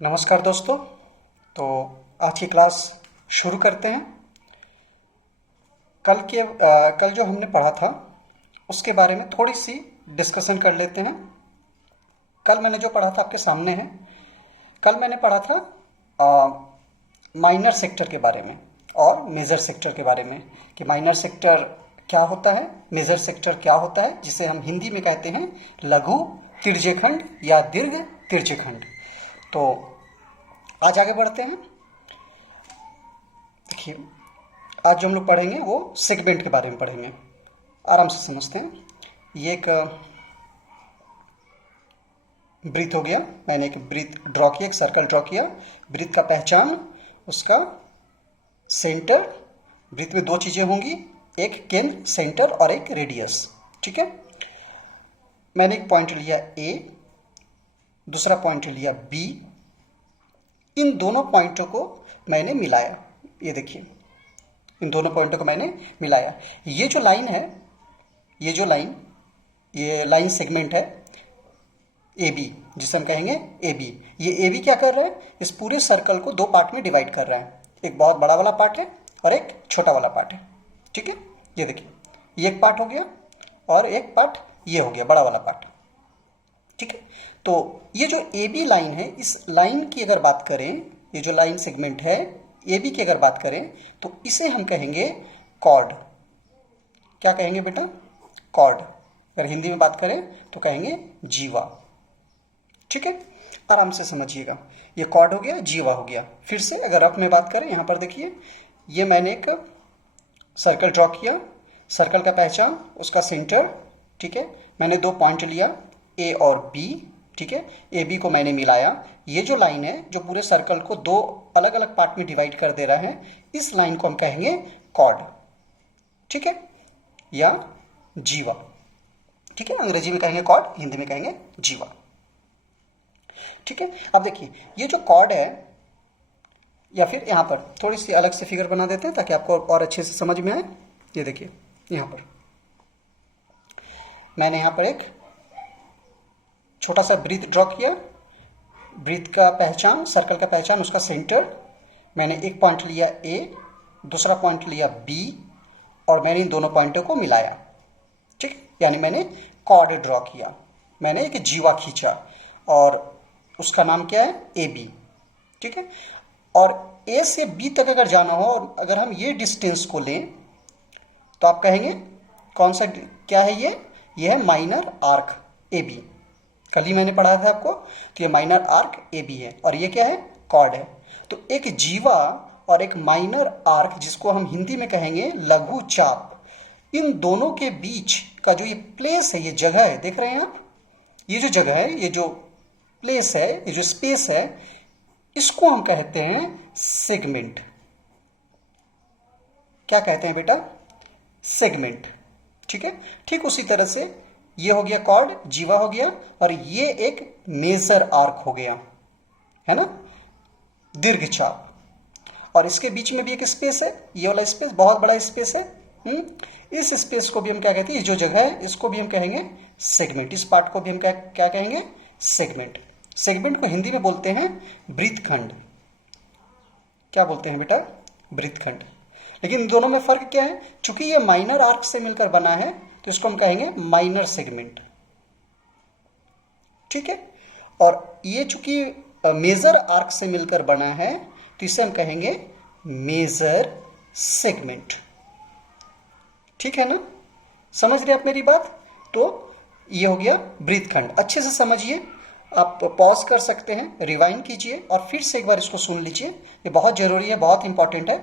नमस्कार दोस्तों। तो आज की क्लास शुरू करते हैं। कल जो हमने पढ़ा था उसके बारे में थोड़ी सी डिस्कशन कर लेते हैं। कल मैंने जो पढ़ा था आपके सामने है। कल मैंने पढ़ा था माइनर सेक्टर के बारे में और मेजर सेक्टर के बारे में कि माइनर सेक्टर क्या होता है, मेजर सेक्टर क्या होता है, जिसे हम हिंदी में कहते हैं लघु तिर्यखंड या दीर्घ तिर्यखंड। तो आज आगे बढ़ते हैं। देखिए, आज जो हम लोग पढ़ेंगे वो सेगमेंट के बारे में पढ़ेंगे। आराम से समझते हैं। ये एक वृत्त हो गया। मैंने एक वृत्त ड्रॉ किया, एक सर्कल ड्रॉ किया। वृत्त का पहचान, उसका सेंटर। वृत्त में दो चीज़ें होंगी, एक केंद्र सेंटर और एक रेडियस। ठीक है। मैंने एक पॉइंट लिया ए, दूसरा पॉइंट लिया बी। इन दोनों पॉइंटों को मैंने मिलाया। ये देखिए, इन दोनों पॉइंटों को मैंने मिलाया। ये जो लाइन है, ये लाइन सेगमेंट है ए बी, जिसे हम कहेंगे ए बी। ये ए बी क्या कर रहा है, इस पूरे सर्कल को दो पार्ट में डिवाइड कर रहा है। एक बहुत बड़ा वाला पार्ट है और एक छोटा वाला पार्ट है। ठीक है। ये देखिए, ये एक पार्ट हो गया और एक पार्ट ये हो गया, बड़ा वाला पार्ट। ठीक है। तो ये जो ए बी लाइन है, इस लाइन की अगर बात करें, ये जो लाइन सेगमेंट है ए बी की अगर बात करें तो इसे हम कहेंगे कॉर्ड। क्या कहेंगे बेटा? कॉर्ड। अगर हिंदी में बात करें तो कहेंगे जीवा। ठीक है, आराम से समझिएगा। ये कॉर्ड हो गया, जीवा हो गया। फिर से अगर रफ में बात करें, यहाँ पर देखिए, ये मैंने एक सर्कल ड्रॉ किया। सर्कल का पहचान, उसका सेंटर। ठीक है। मैंने दो पॉइंट लिया ए और बी। ठीक है। ए बी को मैंने मिलाया। ये जो लाइन है जो पूरे सर्कल को दो अलग अलग पार्ट में डिवाइड कर दे रहा है, इस लाइन को हम कहेंगे कॉर्ड। ठीक है, या जीवा। ठीक है, अंग्रेजी में कहेंगे कॉर्ड, हिंदी में कहेंगे जीवा। ठीक है। अब देखिए, ये जो कॉर्ड है, या फिर यहां पर थोड़ी सी अलग से फिगर बना देते हैं ताकि आपको और अच्छे से समझ में आए। ये देखिए, यहां पर मैंने यहां पर एक छोटा सा वृत्त ड्रॉ किया। वृत्त का पहचान, सर्कल का पहचान, उसका सेंटर। मैंने एक पॉइंट लिया ए, दूसरा पॉइंट लिया बी, और मैंने इन दोनों पॉइंटों को मिलाया। ठीक है, यानी मैंने कॉर्ड ड्रॉ किया, मैंने एक जीवा खींचा, और उसका नाम क्या है? A B. ठीक है। और ए से बी तक अगर जाना हो, और अगर हम ये डिस्टेंस को लें तो आप कहेंगे कौन सा, क्या है ये है माइनर आर्क ए बी। कल ही मैंने पढ़ाया था आपको। तो ये माइनर आर्क ए बी है, और ये क्या है? कॉर्ड है। तो एक जीवा और एक माइनर आर्क, जिसको हम हिंदी में कहेंगे लघु चाप, इन दोनों के बीच का जो ये प्लेस है, ये जगह है, देख रहे हैं आप? ये जो जगह है, ये जो प्लेस है, ये जो स्पेस है, इसको हम कहते हैं सेगमेंट। क्या कहते हैं बेटा? सेगमेंट। ठीक है। ठीक उसी तरह से ये हो गया कॉर्ड, जीवा हो गया, और ये एक मेजर आर्क हो गया, है ना, दीर्घ चाप। और इसके बीच में भी एक स्पेस है, ये वाला स्पेस बहुत बड़ा स्पेस है। इस स्पेस को भी हम क्या कहते हैं, ये जो जगह है इसको भी हम कहेंगे सेगमेंट। इस पार्ट को भी हम क्या कहेंगे? सेगमेंट। सेगमेंट को हिंदी में बोलते हैं वृत्तखंड। क्या बोलते हैं बेटा? वृत्तखंड। लेकिन इन दोनों में फर्क क्या है? चूंकि ये माइनर आर्क से मिलकर बना है तो इसको हम कहेंगे माइनर सेगमेंट। ठीक है। और ये चूंकि मेजर आर्क से मिलकर बना है तो इसे हम कहेंगे मेजर सेगमेंट। ठीक है ना? समझ रहे आप मेरी बात? तो ये हो गया वृत्तखंड। अच्छे से समझिए। आप पॉज कर सकते हैं, रिवाइंड कीजिए और फिर से एक बार इसको सुन लीजिए। ये बहुत जरूरी है, बहुत इंपॉर्टेंट है।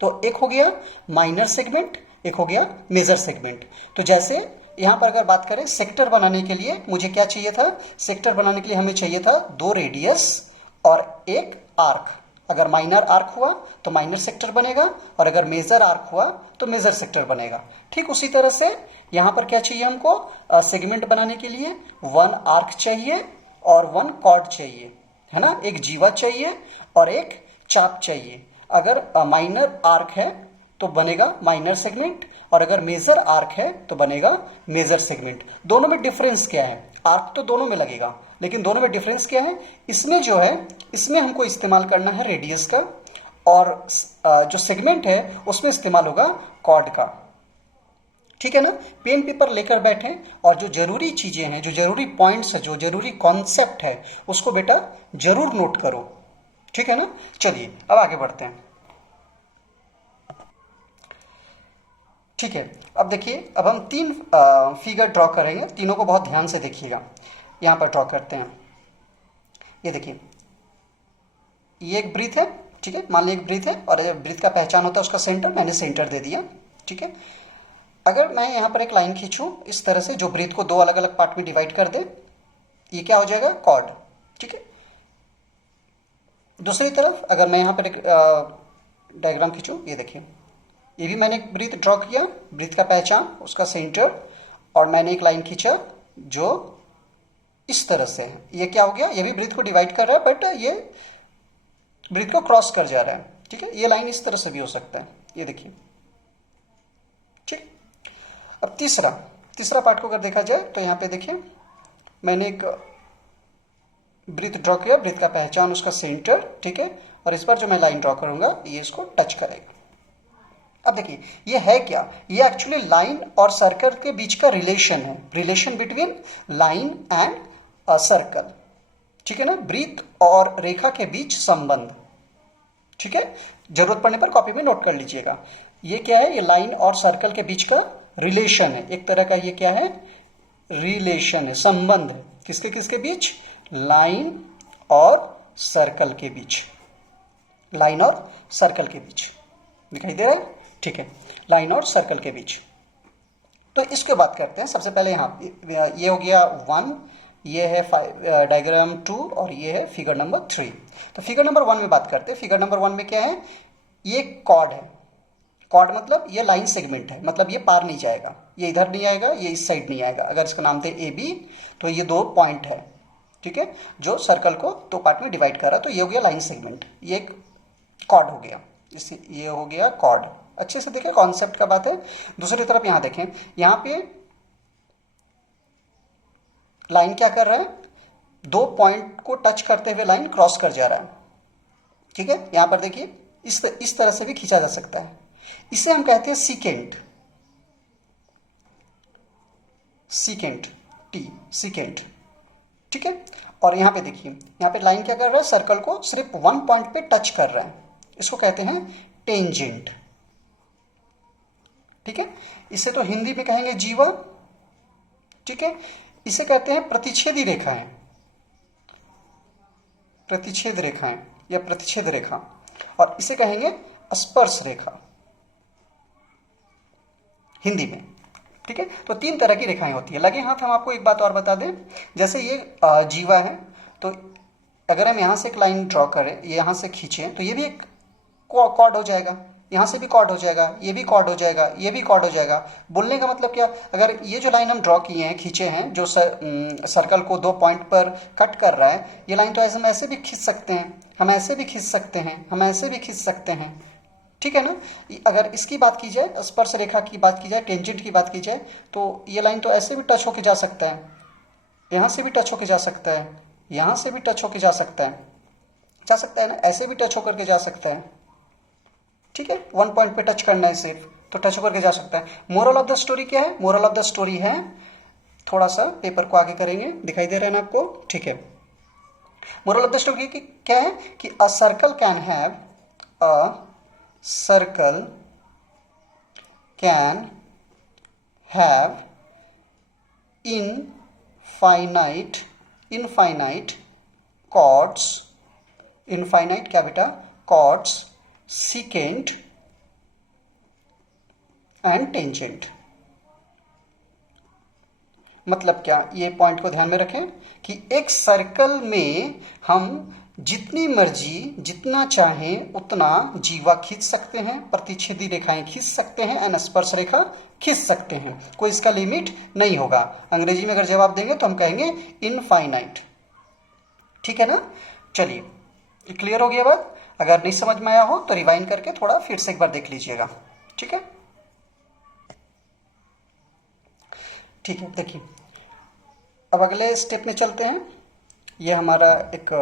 तो एक हो गया माइनर सेगमेंट, एक हो गया मेजर सेगमेंट। तो जैसे यहां पर अगर बात करें, सेक्टर बनाने के लिए मुझे क्या चाहिए था? सेक्टर बनाने के लिए हमें चाहिए था दो रेडियस और एक आर्क। अगर माइनर आर्क हुआ तो माइनर सेक्टर बनेगा, और अगर मेजर आर्क हुआ तो मेजर सेक्टर बनेगा। ठीक उसी तरह से यहां पर क्या चाहिए हमको? सेगमेंट बनाने के लिए वन आर्क चाहिए और वन कॉर्ड चाहिए, है ना, एक जीवा चाहिए और एक चाप चाहिए। अगर माइनर आर्क है तो बनेगा माइनर सेगमेंट, और अगर मेजर आर्क है तो बनेगा मेजर सेगमेंट। दोनों में डिफरेंस क्या है? आर्क तो दोनों में लगेगा, लेकिन दोनों में डिफरेंस क्या है, इसमें जो है इसमें हमको इस्तेमाल करना है रेडियस का, और जो सेगमेंट है उसमें इस्तेमाल होगा कॉर्ड का। ठीक है ना। पेन पेपर लेकर बैठें और जो जरूरी चीजें हैं, जो जरूरी पॉइंट्स है, जो जरूरी कॉन्सेप्ट है, उसको बेटा जरूर नोट करो। ठीक है ना। चलिए अब आगे बढ़ते हैं। ठीक है, अब देखिए, अब हम तीन फिगर ड्रॉ करेंगे, तीनों को बहुत ध्यान से देखिएगा। यहाँ पर ड्रॉ करते हैं। ये देखिए, ये एक ब्रीथ है। ठीक है, मान लीजिए एक ब्रीथ है, और ब्रीथ का पहचान होता है उसका सेंटर, मैंने सेंटर दे दिया। ठीक है, अगर मैं यहाँ पर एक लाइन खींचूं इस तरह से, जो ब्रीथ को दो अलग अलग पार्ट में डिवाइड कर दे, ये क्या हो जाएगा, कॉर्ड। ठीक है, दूसरी तरफ अगर मैं यहाँ पर एक डायग्राम खींचूं, ये देखिए, ये भी मैंने एक ब्रीथ ड्रॉ किया, ब्रीथ का पहचान, उसका सेंटर, और मैंने एक लाइन खींचा जो इस तरह से है। ये क्या हो गया, ये भी ब्रीथ को डिवाइड कर रहा है, बट ये ब्रीथ को क्रॉस कर जा रहा है। ठीक है, ये लाइन इस तरह से भी हो सकता है, ये देखिए। ठीक, अब तीसरा पार्ट को अगर देखा जाए तो यहाँ पे देखिए, मैंने एक ब्रीथ ड्रॉ किया, ब्रीथ का पहचान, उसका सेंटर। ठीक है, और इस बार जो मैं लाइन ड्रॉ करूंगा ये इसको टच करेगा। अब देखिए, ये है क्या, ये एक्चुअली लाइन और सर्कल के बीच का रिलेशन है, relation between line and circle. ठीक है ना, ब्रीथ और रेखा के बीच संबंध। ठीक है, जरूरत पड़ने पर कॉपी में नोट कर लीजिएगा। ये क्या है, ये लाइन और सर्कल के बीच का रिलेशन है, एक तरह का ये क्या है, रिलेशन है, संबंध है। किसके किसके बीच, लाइन और सर्कल के बीच, लाइन और सर्कल के बीच। दिखाई दे रहा है। ठीक है, लाइन और सर्कल के बीच। तो इसके बात करते हैं। सबसे पहले यहाँ ये हो गया 1, ये है डायग्राम 2, और ये है फिगर नंबर 3। तो फिगर नंबर 1 में बात करते हैं। फिगर नंबर 1 में क्या है, ये कॉर्ड है। कॉर्ड मतलब ये लाइन सेगमेंट है, मतलब ये पार नहीं जाएगा, ये इधर नहीं आएगा, ये इस साइड नहीं आएगा। अगर इसका नाम दे ए बी, तो ये दो पॉइंट है। ठीक है, जो सर्कल को दो पार्ट में डिवाइड कर रहा है, तो ये हो गया लाइन सेगमेंट, ये एक कॉर्ड हो गया, इसे ये हो गया कॉर्ड। अच्छे से देखें, कॉन्सेप्ट का बात है। दूसरी तरफ यहां देखें, यहां पे लाइन क्या कर रहा है, दो पॉइंट को टच करते हुए लाइन क्रॉस कर जा रहा है। ठीक है, यहां पर देखिए, इस तरह से भी खींचा जा सकता है। इसे हम कहते हैं सीकेंट, सीकेंट, टी सीकेंट। ठीक है, और यहां पे देखिए, यहां पे लाइन क्या कर रहा है, सर्कल को सिर्फ वन पॉइंट पे टच कर रहा है, इसको कहते हैं टेंजेंट। ठीक है, इसे तो हिंदी में कहेंगे जीवा। ठीक है, इसे कहते हैं प्रतिच्छेदी रेखाएं, प्रतिच्छेद रेखाएं या प्रतिच्छेद रेखा, और इसे कहेंगे स्पर्श रेखा हिंदी में। ठीक है, तो तीन तरह की रेखाएं होती है। लगे हाथ हम आपको एक बात और बता दें, जैसे ये जीवा है, तो अगर हम यहां से एक लाइन ड्रॉ करें, ये यहां से खींचें, तो ये भी एक कॉर्ड हो जाएगा, यहाँ से भी कॉर्ड हो जाएगा, ये भी कॉर्ड हो जाएगा, ये भी कॉर्ड हो जाएगा। बोलने का मतलब क्या, अगर ये जो लाइन हम ड्रॉ किए हैं, खींचे हैं, जो सर्कल को दो पॉइंट पर कट कर रहा है, ये लाइन तो ऐसे हम ऐसे भी खींच सकते हैं, हम ऐसे भी खींच सकते हैं, हम ऐसे भी खींच सकते हैं। ठीक है ना। अगर इसकी बात की जाए, स्पर्श रेखा की बात की जाए, टेंजेंट की बात की जाए, तो ये लाइन तो ऐसे भी टच होके जा सकता है, यहाँ से भी टच होके जा सकता है, यहाँ से भी टच होके जा सकता है ना, ऐसे भी टच होकर के जा सकता है। ठीक है, वन पॉइंट पे टच करना है सिर्फ, तो टच होकर के जा सकता है। मोरल ऑफ द स्टोरी क्या है, मोरल ऑफ द स्टोरी है, थोड़ा सा पेपर को आगे करेंगे, दिखाई दे रहा है ना आपको। ठीक है, मोरल ऑफ द स्टोरी क्या है कि a circle can have infinite chords, infinite क्या बेटा, chords, secant एंड टेंजेंट। मतलब क्या, ये पॉइंट को ध्यान में रखें कि एक सर्कल में हम जितनी मर्जी, जितना चाहें उतना जीवा खींच सकते हैं, प्रतिच्छेदी रेखाएं खींच सकते हैं, एंड स्पर्श रेखा खींच सकते हैं, कोई इसका लिमिट नहीं होगा। अंग्रेजी में अगर जवाब देंगे तो हम कहेंगे इनफाइनाइट। ठीक है ना। चलिए, क्लियर हो गया बात। अगर नहीं समझ में आया हो तो रिवाइंड करके थोड़ा फिर से एक बार देख लीजिएगा। ठीक है, ठीक है। देखिए, अब अगले स्टेप में चलते हैं। ये हमारा एक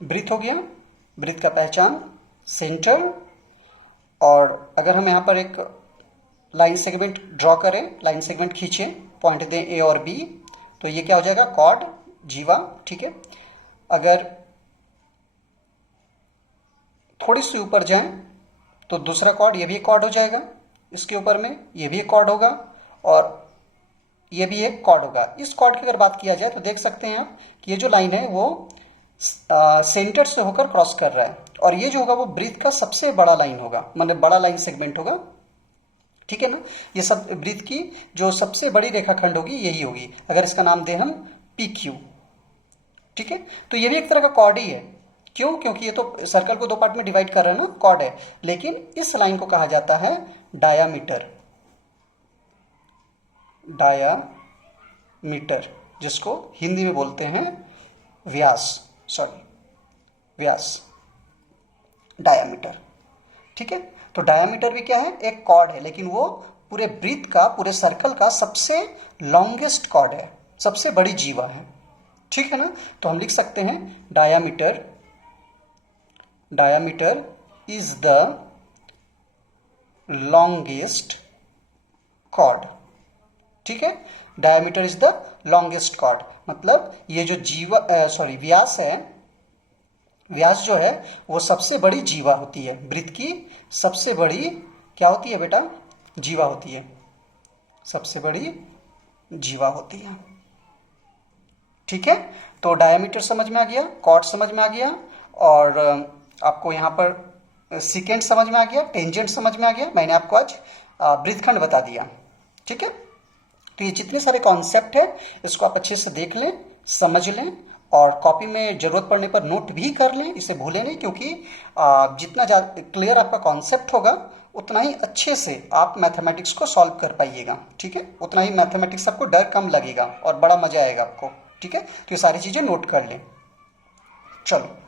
ब्रीथ हो गया। ब्रीथ का पहचान सेंटर, और अगर हम यहाँ पर एक लाइन सेगमेंट ड्रॉ करें, लाइन सेगमेंट खींचें, पॉइंट दें ए और बी, तो ये क्या हो जाएगा, कॉर्ड, जीवा। ठीक है, अगर थोड़ी सी ऊपर जाएं तो दूसरा कॉर्ड, ये भी एक कॉर्ड हो जाएगा, इसके ऊपर में ये भी एक कॉर्ड होगा और ये भी एक कॉर्ड होगा। इस कॉर्ड की अगर बात किया जाए तो देख सकते हैं आप कि ये जो लाइन है वो सेंटर से होकर क्रॉस कर रहा है, और ये जो होगा वो ब्रीथ का सबसे बड़ा लाइन होगा, मतलब बड़ा लाइन सेगमेंट होगा। ठीक है ना, ये सब ब्रीथ की जो सबसे बड़ी रेखाखंड होगी यही होगी। अगर इसका नाम दें हम पी क्यू। ठीक है, तो ये भी एक तरह का कॉर्ड ही है। क्यों? क्योंकि ये तो सर्कल को दो पार्ट में डिवाइड कर रहा है ना, कॉर्ड है। लेकिन इस लाइन को कहा जाता है डायामीटर, डायामीटर, जिसको हिंदी में बोलते हैं व्यास, सॉरी व्यास, डायामीटर। ठीक है, तो डायामीटर भी क्या है, एक कॉर्ड है, लेकिन वो पूरे ब्रीथ का, पूरे सर्कल का सबसे लॉन्गेस्ट कॉर्ड है, सबसे बड़ी जीवा है। ठीक है ना, तो हम लिख सकते हैं diameter, diameter is the longest chord. ठीक है, diameter is the longest chord, मतलब ये जो जीवा व्यास है, व्यास जो है वो सबसे बड़ी जीवा होती है। ब्रीथ की सबसे बड़ी क्या होती है बेटा, जीवा होती है, सबसे बड़ी जीवा होती है। ठीक है, तो डायामीटर समझ में आ गया, कॉर्ड समझ में आ गया, और आपको यहाँ पर सीकेंट समझ में आ गया, टेंजेंट समझ में आ गया। मैंने आपको आज ब्रीथखंड बता दिया। ठीक है, तो ये जितने सारे कॉन्सेप्ट है इसको आप अच्छे से देख लें, समझ लें, और कॉपी में ज़रूरत पड़ने पर नोट भी कर लें, इसे भूलें नहीं, क्योंकि जितना ज़्यादा क्लियर आपका कॉन्सेप्ट होगा उतना ही अच्छे से आप मैथमेटिक्स को सॉल्व कर पाइएगा। ठीक है, उतना ही मैथमेटिक्स आपको डर कम लगेगा और बड़ा मज़ा आएगा आपको। ठीक है, तो ये सारी चीज़ें नोट कर लें। चलो।